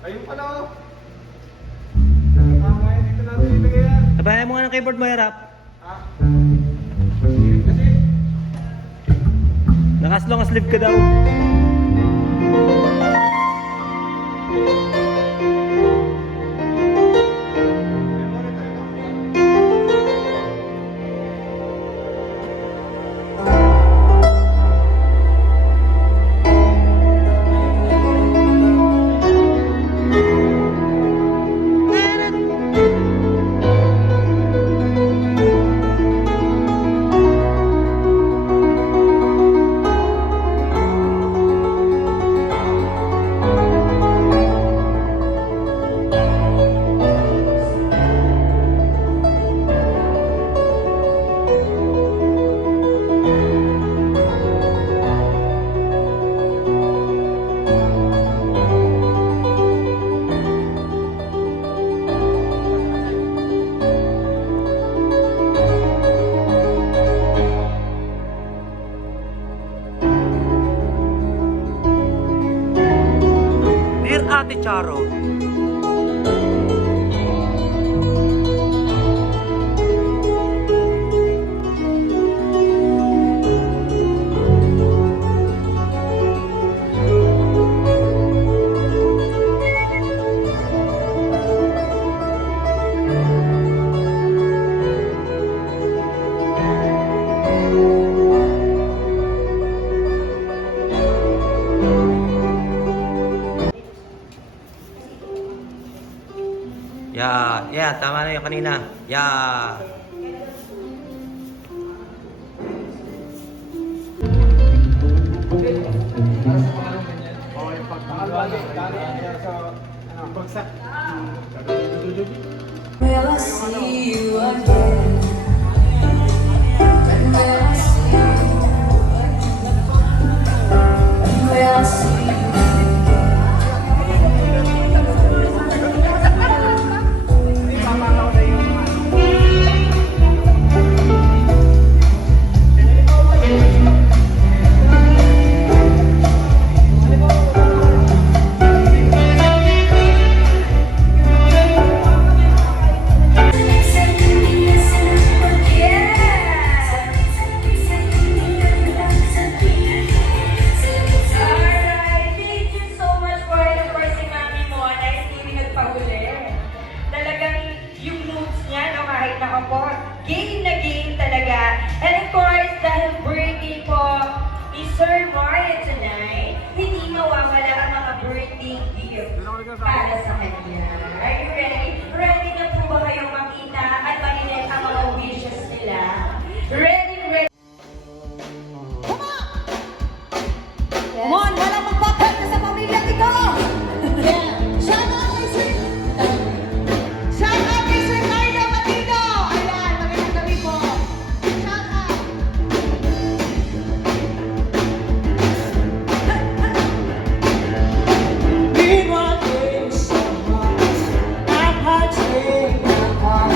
Ayun pala oh. Tama yan, dito natin ilagay yan. Sabayan mo nga ng keyboard mo, Harap. Ha? Hirap kasi. Nakaslong sleeve ka daw. Dear Ate Charo, tama na yung kanina. Okay, pagkakalbali. Dali sa bagsak. Will I see you again? When will I see you again? When will I see you again? Game na game talaga. And of course, dahil birthday po ni Sir Mario tonight, hindi mawawala ang mga birthday gift para sa kanya. Are you ready? Ready na po ba kayong makita at marinig ang mga wishes nila? Ready, ready? Come on, walang magpapag na sa pamilya ito! Shout out kay Sir! Shout out kay Sir Carlo Matino! Ayan, magandang gabi po! Shout out! We want you so much. My heart's ringing out.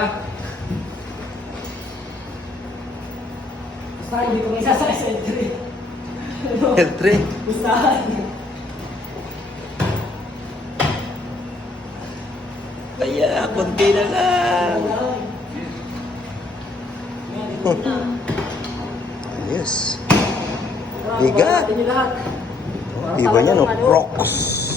siya. Basta hindi ko may sasakay sa L3. L3. Gustahan. Kaya, konti na lang. Ayos. Bigat. Tingin lahat. Iba niya, no? Rocks.